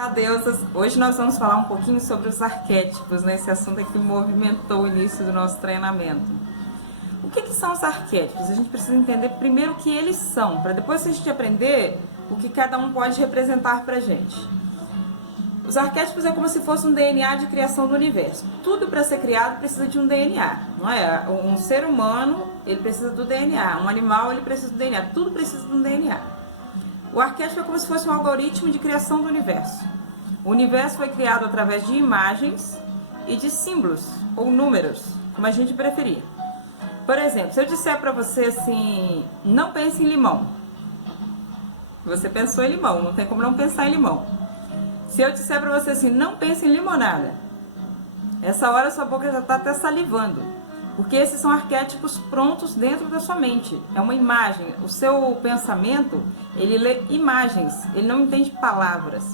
Olá, deusas! Hoje nós vamos falar um pouquinho sobre os arquétipos, né? Esse assunto que movimentou o início do nosso treinamento. O que são os arquétipos? A gente precisa entender primeiro o que eles são, para depois a gente aprender o que cada um pode representar para a gente. Os arquétipos é como se fosse um DNA de criação do universo. Tudo para ser criado precisa de um DNA, não é? Um ser humano, ele precisa do DNA. Um animal, ele precisa do DNA. Tudo precisa de um DNA. O arquétipo é como se fosse um algoritmo de criação do universo. O universo foi criado através de imagens e de símbolos ou números, como a gente preferir. Por exemplo, se eu disser para você assim, não pense em limão. Você pensou em limão, não tem como não pensar em limão. Se eu disser para você assim, não pense em limonada. Essa hora sua boca já está até salivando. Porque esses são arquétipos prontos dentro da sua mente. É uma imagem. O seu pensamento, ele lê imagens, ele não entende palavras.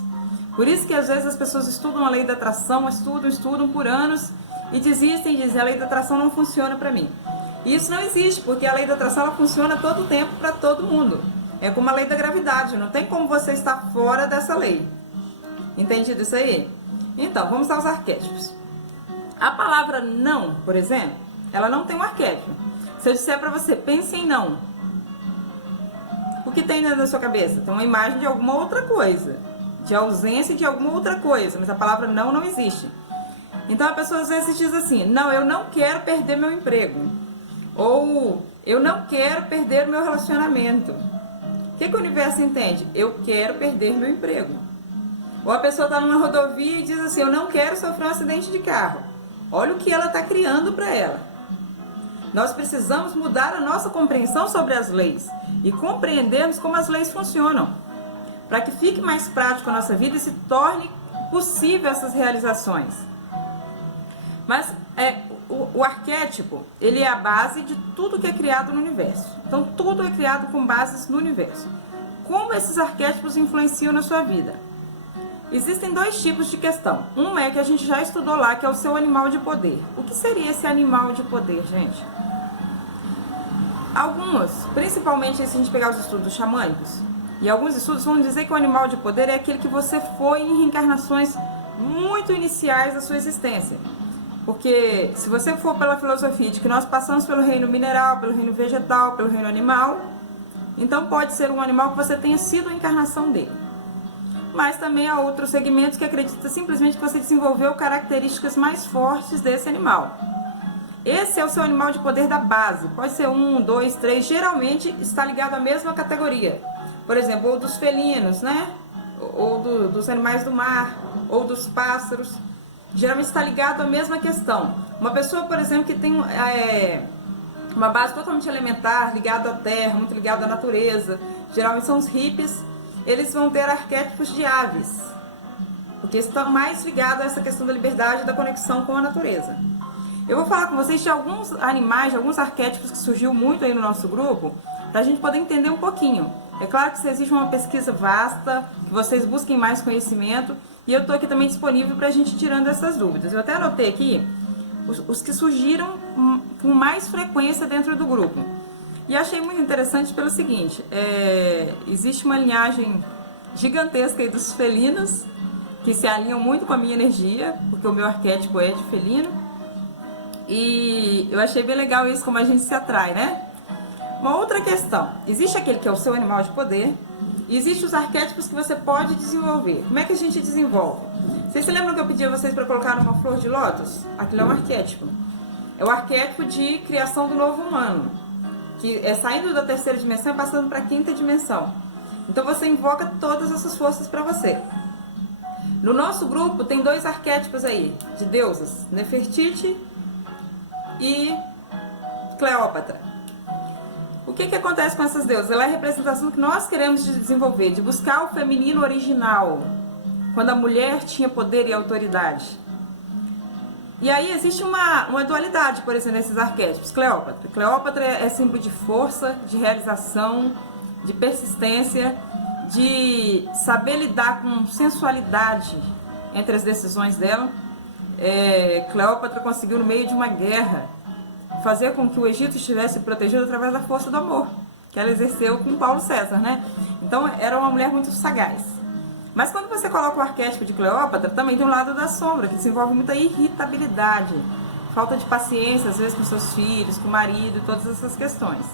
Por isso que às vezes as pessoas estudam a lei da atração, estudam por anos e desistem e dizem, a lei da atração não funciona para mim. E isso não existe, porque a lei da atração ela funciona todo o tempo para todo mundo. É como a lei da gravidade, não tem como você estar fora dessa lei. Entendido isso aí? Então, vamos aos arquétipos. A palavra não, por exemplo, ela não tem um arquétipo. Se eu disser para você, pense em não, o que tem dentro da sua cabeça? Tem uma imagem de alguma outra coisa, de ausência de alguma outra coisa, mas a palavra não existe. Então a pessoa às vezes diz assim, não, eu não quero perder meu emprego, ou eu não quero perder meu relacionamento. O que o universo entende? Eu quero perder meu emprego. Ou a pessoa está numa rodovia e diz assim, eu não quero sofrer um acidente de carro. Olha o que ela está criando para ela. Nós precisamos mudar a nossa compreensão sobre as leis e compreendermos como as leis funcionam, para que fique mais prático a nossa vida e se torne possível essas realizações. Mas o arquétipo, ele é a base de tudo que é criado no universo. Então tudo é criado com bases no universo. Como esses arquétipos influenciam na sua vida? Existem dois tipos de questão. Um é que a gente já estudou lá, que é o seu animal de poder. O que seria esse animal de poder, gente? Alguns, principalmente se a gente pegar os estudos xamânicos, e alguns estudos vão dizer que o animal de poder é aquele que você foi em reencarnações muito iniciais da sua existência. Porque se você for pela filosofia de que nós passamos pelo reino mineral, pelo reino vegetal, pelo reino animal, então pode ser um animal que você tenha sido a encarnação dele. Mas também há outros segmentos que acreditam simplesmente que você desenvolveu características mais fortes desse animal. Esse é o seu animal de poder da base. Pode ser 1, 2, 3, geralmente está ligado à mesma categoria. Por exemplo, ou dos felinos, né? Ou dos animais do mar, ou dos pássaros. Geralmente está ligado à mesma questão. Uma pessoa, por exemplo, que tem uma base totalmente elementar, ligada à terra, muito ligada à natureza, geralmente são os hippies, eles vão ter arquétipos de aves, porque estão mais ligados a essa questão da liberdade e da conexão com a natureza. Eu vou falar com vocês de alguns animais, de alguns arquétipos que surgiu muito aí no nosso grupo, para a gente poder entender um pouquinho. É claro que se existe uma pesquisa vasta, que vocês busquem mais conhecimento, e eu estou aqui também disponível para a gente ir tirando essas dúvidas. Eu até anotei aqui os que surgiram com mais frequência dentro do grupo. E achei muito interessante pelo seguinte, existe uma linhagem gigantesca aí dos felinos, que se alinham muito com a minha energia, porque o meu arquétipo é de felino. E eu achei bem legal isso, como a gente se atrai, né? Uma outra questão, existe aquele que é o seu animal de poder, e existem os arquétipos que você pode desenvolver. Como é que a gente desenvolve? Vocês se lembram que eu pedi a vocês para colocar uma flor de lótus? Aquilo é um arquétipo. É o arquétipo de criação do novo humano, que é saindo da terceira dimensão e passando para a quinta dimensão. Então você invoca todas essas forças para você. No nosso grupo tem dois arquétipos aí, de deusas, Nefertiti e Cleópatra. O que acontece com essas deusas? Ela é a representação que nós queremos desenvolver, de buscar o feminino original, quando a mulher tinha poder e autoridade. E aí existe uma dualidade, por exemplo, nesses arquétipos. Cleópatra é símbolo de força, de realização, de persistência, de saber lidar com sensualidade entre as decisões dela. Cleópatra conseguiu, no meio de uma guerra, fazer com que o Egito estivesse protegido através da força do amor, que ela exerceu com Paulo César, né? Então, era uma mulher muito sagaz. Mas quando você coloca o arquétipo de Cleópatra, também tem um lado da sombra, que desenvolve muita irritabilidade, falta de paciência, às vezes com seus filhos, com o marido, e todas essas questões.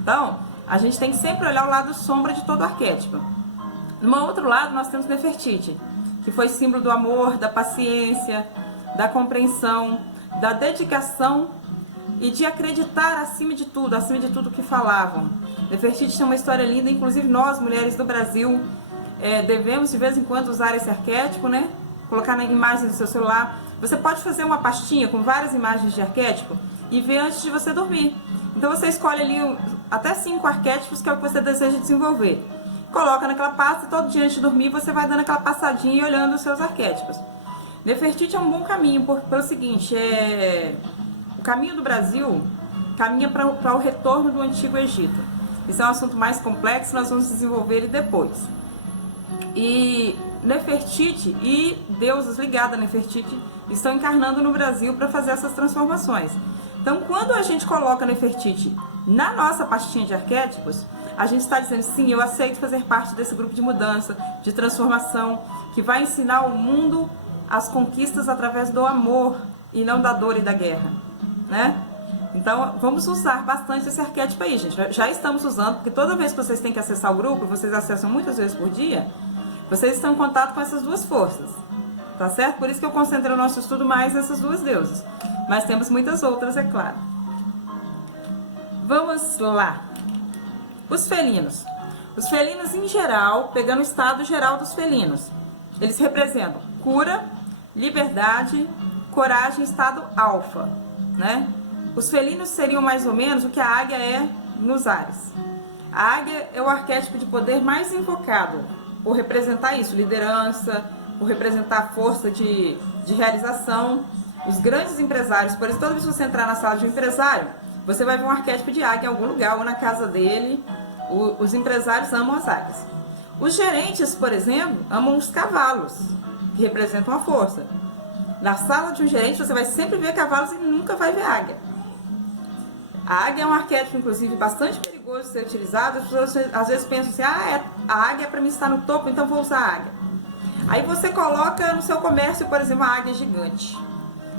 Então, a gente tem que sempre olhar o lado sombra de todo arquétipo. No outro lado, nós temos Nefertiti, que foi símbolo do amor, da paciência, da compreensão, da dedicação e de acreditar acima de tudo que falavam. Nefertiti tem uma história linda, inclusive nós, mulheres do Brasil, devemos de vez em quando usar esse arquétipo, né? Colocar na imagem do seu celular. Você pode fazer uma pastinha com várias imagens de arquétipo e ver antes de você dormir. Então você escolhe ali até 5 arquétipos que é o que você deseja desenvolver. Coloca naquela pasta e todo dia antes de dormir você vai dando aquela passadinha e olhando os seus arquétipos. Nefertiti é um bom caminho, pelo seguinte, o caminho do Brasil caminha para o retorno do Antigo Egito. Isso é um assunto mais complexo, nós vamos desenvolver ele depois. E Nefertiti e deuses ligados a Nefertiti estão encarnando no Brasil para fazer essas transformações. Então, quando a gente coloca Nefertiti na nossa pastinha de arquétipos, a gente está dizendo, sim, eu aceito fazer parte desse grupo de mudança, de transformação, que vai ensinar o mundo as conquistas através do amor e não da dor e da guerra, né? Então, vamos usar bastante esse arquétipo aí, gente. Já estamos usando, porque toda vez que vocês têm que acessar o grupo, vocês acessam muitas vezes por dia, vocês estão em contato com essas duas forças, tá certo? Por isso que eu concentrei o nosso estudo mais nessas duas deusas. Mas temos muitas outras, é claro. Vamos lá. Os felinos. Os felinos, em geral, pegando o estado geral dos felinos, eles representam cura, liberdade, coragem, estado alfa, né? Os felinos seriam mais ou menos o que a águia é nos ares. A águia é o arquétipo de poder mais invocado, por representar isso, liderança, por representar a força de realização. Os grandes empresários, por isso, toda vez que você entrar na sala de um empresário, você vai ver um arquétipo de águia em algum lugar, ou na casa dele. Os empresários amam as águias. Os gerentes, por exemplo, amam os cavalos, que representam a força. Na sala de um gerente, você vai sempre ver cavalos e nunca vai ver águia. A águia é um arquétipo, inclusive, bastante perigoso de ser utilizado. As pessoas às vezes pensam assim, a águia é para mim estar no topo, então vou usar a águia. Aí você coloca no seu comércio, por exemplo, uma águia gigante.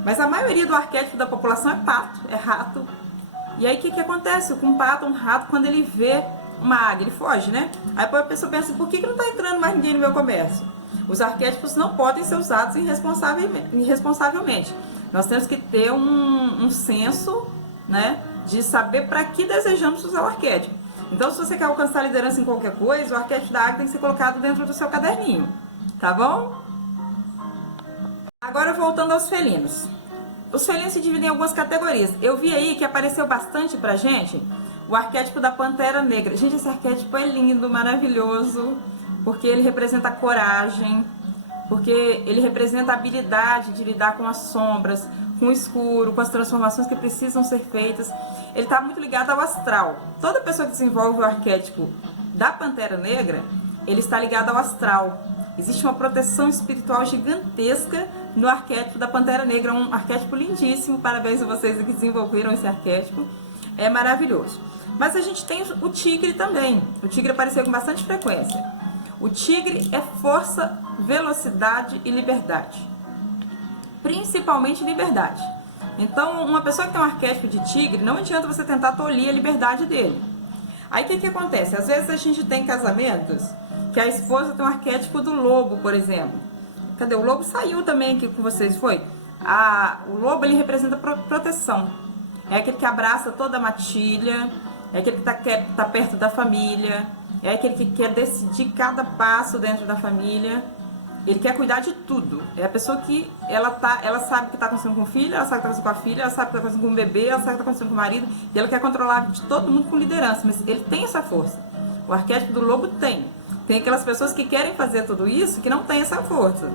Mas a maioria do arquétipo da população é pato, é rato. E aí o que acontece com um pato, um rato, quando ele vê uma águia? Ele foge, né? Aí a pessoa pensa, por que não está entrando mais ninguém no meu comércio? Os arquétipos não podem ser usados irresponsavelmente. Nós temos que ter um senso, né, de saber para que desejamos usar o arquétipo. Então, se você quer alcançar liderança em qualquer coisa, o arquétipo da águia tem que ser colocado dentro do seu caderninho, tá bom? Agora, voltando aos felinos. Os felinos se dividem em algumas categorias. Eu vi aí que apareceu bastante pra gente o arquétipo da Pantera Negra. Gente, esse arquétipo é lindo, maravilhoso, porque ele representa a coragem, porque ele representa a habilidade de lidar com as sombras, com o escuro, com as transformações que precisam ser feitas. Ele está muito ligado ao astral. Toda pessoa que desenvolve o arquétipo da Pantera Negra, ele está ligado ao astral. Existe uma proteção espiritual gigantesca no arquétipo da Pantera Negra, um arquétipo lindíssimo. Parabéns a vocês que desenvolveram esse arquétipo. É maravilhoso. Mas a gente tem o tigre também. O tigre apareceu com bastante frequência. O tigre é força, velocidade e liberdade. Principalmente liberdade. Então, uma pessoa que tem um arquétipo de tigre, não adianta você tentar tolir a liberdade dele. Aí o que acontece? Às vezes a gente tem casamentos que a esposa tem um arquétipo do lobo, por exemplo. Cadê? O lobo saiu também aqui com vocês, foi? O lobo, ele representa proteção. É aquele que abraça toda a matilha, é aquele que tá perto da família, é aquele que quer decidir cada passo dentro da família. Ele quer cuidar de tudo. É a pessoa que ela sabe o que está acontecendo com o filho, ela sabe o que está acontecendo com a filha, ela sabe o que está acontecendo com o bebê, ela sabe o que está acontecendo com o marido, e ela quer controlar de todo mundo com liderança, mas ele tem essa força. O arquétipo do lobo tem. Tem aquelas pessoas que querem fazer tudo isso que não tem essa força.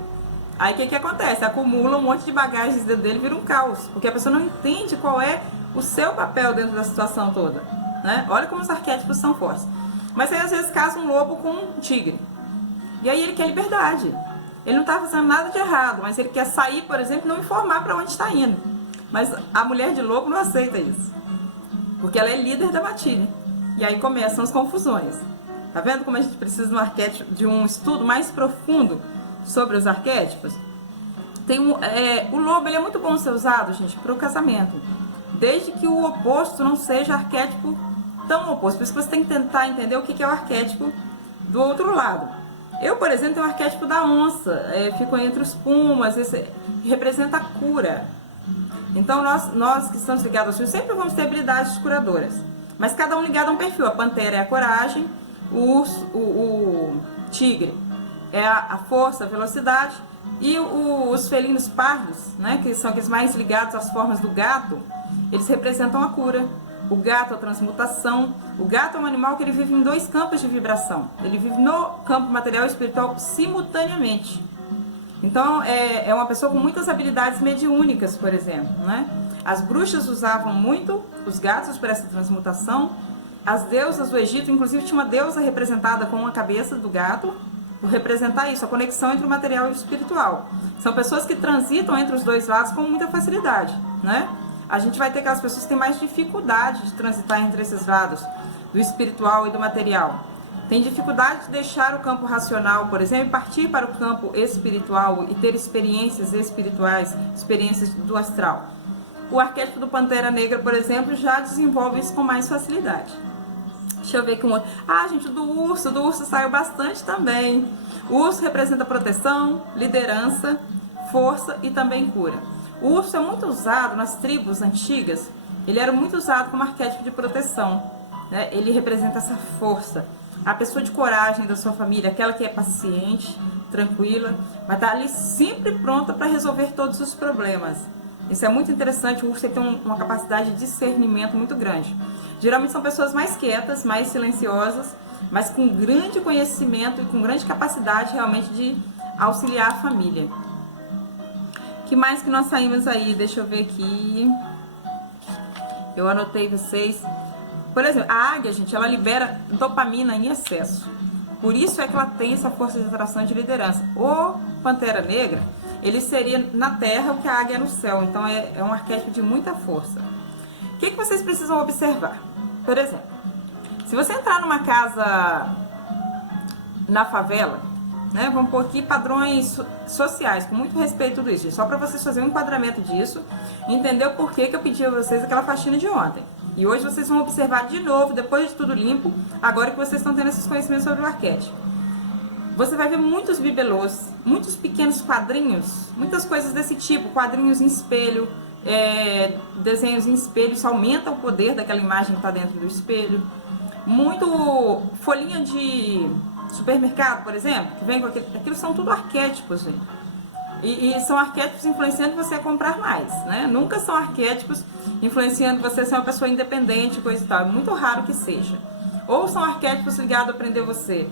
Aí o que acontece? Acumula um monte de bagagens dentro dele e vira um caos, porque a pessoa não entende qual é o seu papel dentro da situação toda, né? Olha como os arquétipos são fortes. Mas aí às vezes casa um lobo com um tigre. E aí ele quer liberdade. Ele não está fazendo nada de errado, mas ele quer sair, por exemplo, e não informar para onde está indo. Mas a mulher de lobo não aceita isso, porque ela é líder da matilha. E aí começam as confusões. Tá vendo como a gente precisa de um arquétipo, de um estudo mais profundo sobre os arquétipos? O lobo, ele é muito bom ser usado, gente, para o casamento, desde que o oposto não seja arquétipo tão oposto. Por isso que você tem que tentar entender o que é o arquétipo do outro lado. Eu, por exemplo, tenho o arquétipo da onça, fico entre os pumas, esse representa a cura. Então, nós que estamos ligados ao sempre vamos ter habilidades curadoras, mas cada um ligado a um perfil. A pantera é a coragem, o tigre é a força, a velocidade, e os felinos pardos, né, que são aqueles mais ligados às formas do gato, eles representam a cura. O gato, a transmutação. O gato é um animal que ele vive em 2 campos de vibração. Ele vive no campo material e espiritual simultaneamente. Então, é uma pessoa com muitas habilidades mediúnicas, por exemplo, né? As bruxas usavam muito os gatos para essa transmutação. As deusas do Egito, inclusive, tinha uma deusa representada com a cabeça do gato, por representar isso, a conexão entre o material e o espiritual. São pessoas que transitam entre os 2 lados com muita facilidade, né? A gente vai ter aquelas pessoas que têm mais dificuldade de transitar entre esses lados, do espiritual e do material. Tem dificuldade de deixar o campo racional, por exemplo, e partir para o campo espiritual e ter experiências espirituais, experiências do astral. O arquétipo do Pantera Negra, por exemplo, já desenvolve isso com mais facilidade. Deixa eu ver aqui um outro. Gente, do urso saiu bastante também. O urso representa proteção, liderança, força e também cura. O urso é muito usado nas tribos antigas, ele era muito usado como arquétipo de proteção, né? Ele representa essa força, a pessoa de coragem da sua família, aquela que é paciente, tranquila, vai estar ali sempre pronta para resolver todos os problemas. Isso é muito interessante. O urso tem uma capacidade de discernimento muito grande. Geralmente são pessoas mais quietas, mais silenciosas, mas com grande conhecimento e com grande capacidade realmente de auxiliar a família. Que mais que nós saímos aí? Deixa eu ver aqui. Eu anotei vocês. Por exemplo, a águia, gente, ela libera dopamina em excesso. Por isso é que ela tem essa força de atração e de liderança. O Pantera Negra, ele seria na terra o que a águia é no céu. Então é um arquétipo de muita força. O que vocês precisam observar? Por exemplo, se você entrar numa casa na favela, né, vamos pôr aqui padrões sociais, com muito respeito a tudo isso, só para vocês fazerem um enquadramento disso, entender o porquê que eu pedi a vocês aquela faxina de ontem. E hoje vocês vão observar de novo, depois de tudo limpo, agora que vocês estão tendo esses conhecimentos sobre o arquétipo. Você vai ver muitos bibelôs, muitos pequenos quadrinhos, muitas coisas desse tipo, quadrinhos em espelho, desenhos em espelho, isso aumenta o poder daquela imagem que está dentro do espelho. Muito folhinha de supermercado, por exemplo, que vem com aquilo são tudo arquétipos, gente. E são arquétipos influenciando você a comprar mais, né? Nunca são arquétipos influenciando você a ser uma pessoa independente, coisa e tal. É muito raro que seja. Ou são arquétipos ligados a aprender você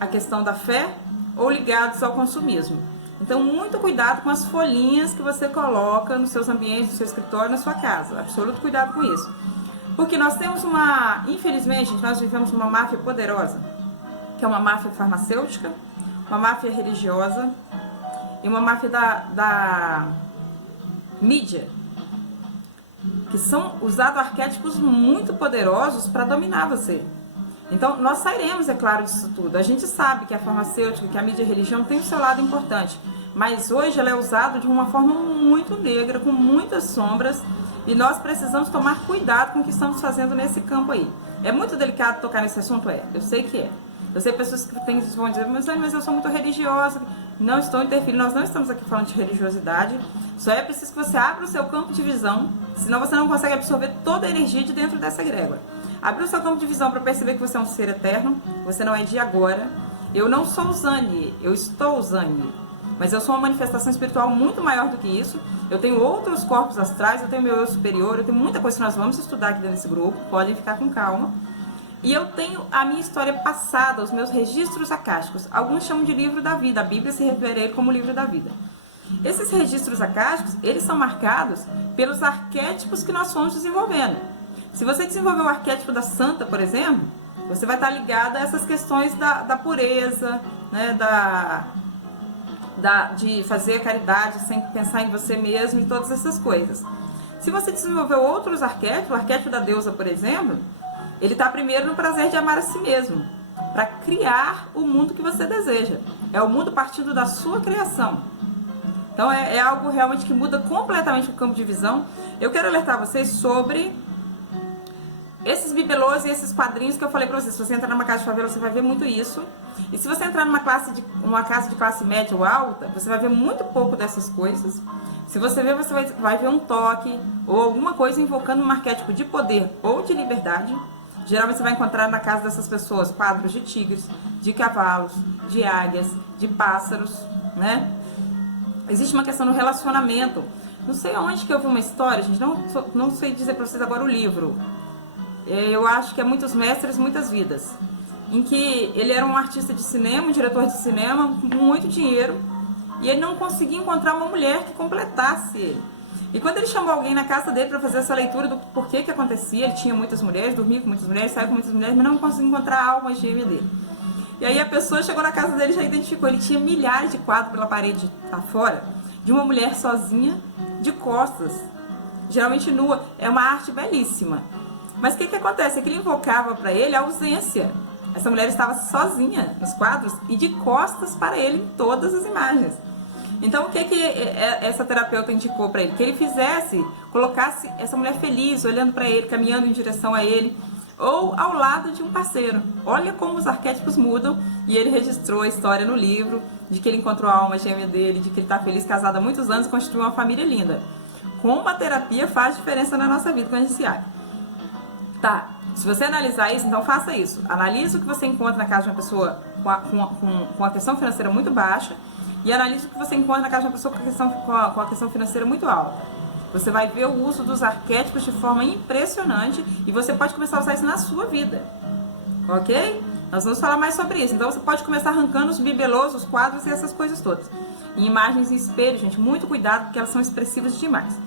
a questão da fé, ou ligados ao consumismo. Então, muito cuidado com as folhinhas que você coloca nos seus ambientes, no seu escritório, na sua casa. Absoluto cuidado com isso. Porque nós temos infelizmente, nós vivemos uma máfia poderosa, que é uma máfia farmacêutica, uma máfia religiosa e uma máfia da mídia, que são usados arquétipos muito poderosos para dominar você. Então, nós sairemos, é claro, disso tudo. A gente sabe que a farmacêutica, que a mídia e a religião tem o seu lado importante, mas hoje ela é usada de uma forma muito negra, com muitas sombras, e nós precisamos tomar cuidado com o que estamos fazendo nesse campo aí. É muito delicado tocar nesse assunto? Eu sei que é. Eu sei pessoas que vão dizer, mas eu sou muito religiosa. Não estou interferindo, nós não estamos aqui falando de religiosidade. Só é preciso que você abra o seu campo de visão, senão você não consegue absorver toda a energia de dentro dessa egrégora. Abra o seu campo de visão para perceber que você é um ser eterno, você não é de agora. Eu não sou Zani, eu estou Zani. Mas eu sou uma manifestação espiritual muito maior do que isso. Eu tenho outros corpos astrais, eu tenho meu eu superior, eu tenho muita coisa que nós vamos estudar aqui dentro desse grupo, podem ficar com calma. E eu tenho a minha história passada, os meus registros acásticos. Alguns chamam de livro da vida, a Bíblia se refere a ele como livro da vida. Esses registros acásticos, eles são marcados pelos arquétipos que nós fomos desenvolvendo. Se você desenvolver o arquétipo da santa, por exemplo, você vai estar ligada a essas questões da pureza, né, de fazer a caridade sem pensar em você mesmo e todas essas coisas. Se você desenvolver outros arquétipos, o arquétipo da deusa, por exemplo, ele está primeiro no prazer de amar a si mesmo. para criar o mundo que você deseja. É o mundo partindo da sua criação. Então é algo realmente que muda completamente o campo de visão. Eu quero alertar vocês sobre esses bibelôs e esses quadrinhos que eu falei pra vocês. Se você entrar numa casa de favela, você vai ver muito isso. E se você entrar numa casa de classe média ou alta, você vai ver muito pouco dessas coisas. Se você ver, você vai ver um toque ou alguma coisa invocando um arquétipo de poder ou de liberdade. Geralmente você vai encontrar na casa dessas pessoas quadros de tigres, de cavalos, de águias, de pássaros, né? Existe uma questão no relacionamento. Não sei onde que eu vi uma história, gente, não sei dizer pra vocês agora o livro. Eu acho que é Muitos Mestres, Muitas Vidas. Em que ele era um artista de cinema, um diretor de cinema, com muito dinheiro. E ele não conseguia encontrar uma mulher que completasse ele. E quando ele chamou alguém na casa dele para fazer essa leitura do porquê que acontecia, ele tinha muitas mulheres, dormia com muitas mulheres, saía com muitas mulheres, mas não conseguia encontrar a alma gêmea dele. E aí a pessoa chegou na casa dele e já identificou, ele tinha milhares de quadros pela parede afora, de uma mulher sozinha, de costas, geralmente nua. É uma arte belíssima. Mas o que acontece? É que ele invocava para ele a ausência. Essa mulher estava sozinha nos quadros e de costas para ele em todas as imagens. Então o que essa terapeuta indicou para ele? Que ele colocasse essa mulher feliz, olhando para ele, caminhando em direção a ele, ou ao lado de um parceiro. Olha como os arquétipos mudam. E ele registrou a história no livro, de que ele encontrou a alma gêmea dele, de que ele está feliz, casado há muitos anos e construiu uma família linda. Como a terapia faz diferença na nossa vida quando a gente se abre. Tá, se você analisar isso, então faça isso. Analise o que você encontra na casa de uma pessoa com a questão financeira muito baixa e analise o que você encontra na casa de uma pessoa com a questão financeira muito alta. Você vai ver o uso dos arquétipos de forma impressionante e você pode começar a usar isso na sua vida, ok? Nós vamos falar mais sobre isso. Então você pode começar arrancando os bibelôs, os quadros e essas coisas todas. Em imagens em espelho, gente, muito cuidado porque elas são expressivas demais.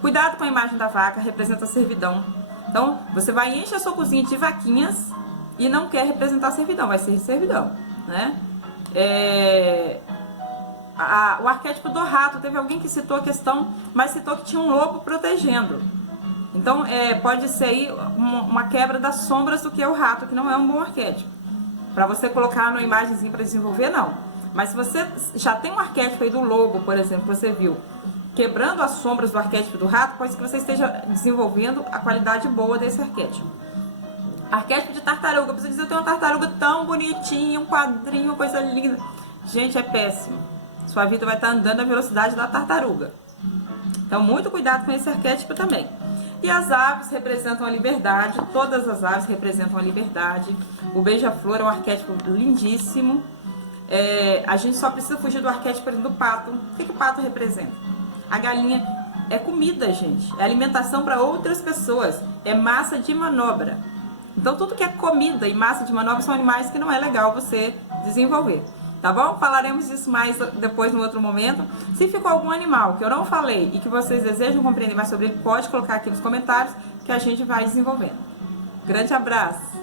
Cuidado com a imagem da vaca, representa a servidão. Então você vai encher a sua cozinha de vaquinhas e não quer representar a servidão, vai ser servidão, né? O arquétipo do rato, teve alguém que citou a questão, mas citou que tinha um lobo protegendo. Então pode ser aí uma quebra das sombras do que é o rato, que não é um bom arquétipo. Para você colocar numa imagenzinha para desenvolver, não. Mas se você já tem um arquétipo aí do lobo, por exemplo, que você viu, quebrando as sombras do arquétipo do rato, pode ser que você esteja desenvolvendo a qualidade boa desse arquétipo. Arquétipo de tartaruga, você diz, eu tenho uma tartaruga tão bonitinha, um quadrinho, uma coisa linda. Gente, é péssimo. Sua vida vai estar andando na velocidade da tartaruga. Então, muito cuidado com esse arquétipo também. E as aves representam a liberdade, todas as aves representam a liberdade. O beija-flor é um arquétipo lindíssimo. A gente só precisa fugir do arquétipo do pato. O que o pato representa? A galinha é comida, gente. É alimentação para outras pessoas. É massa de manobra. Então, tudo que é comida e massa de manobra são animais que não é legal você desenvolver. Tá bom? Falaremos disso mais depois, no outro momento. Se ficou algum animal que eu não falei e que vocês desejam compreender mais sobre ele, pode colocar aqui nos comentários que a gente vai desenvolvendo. Grande abraço!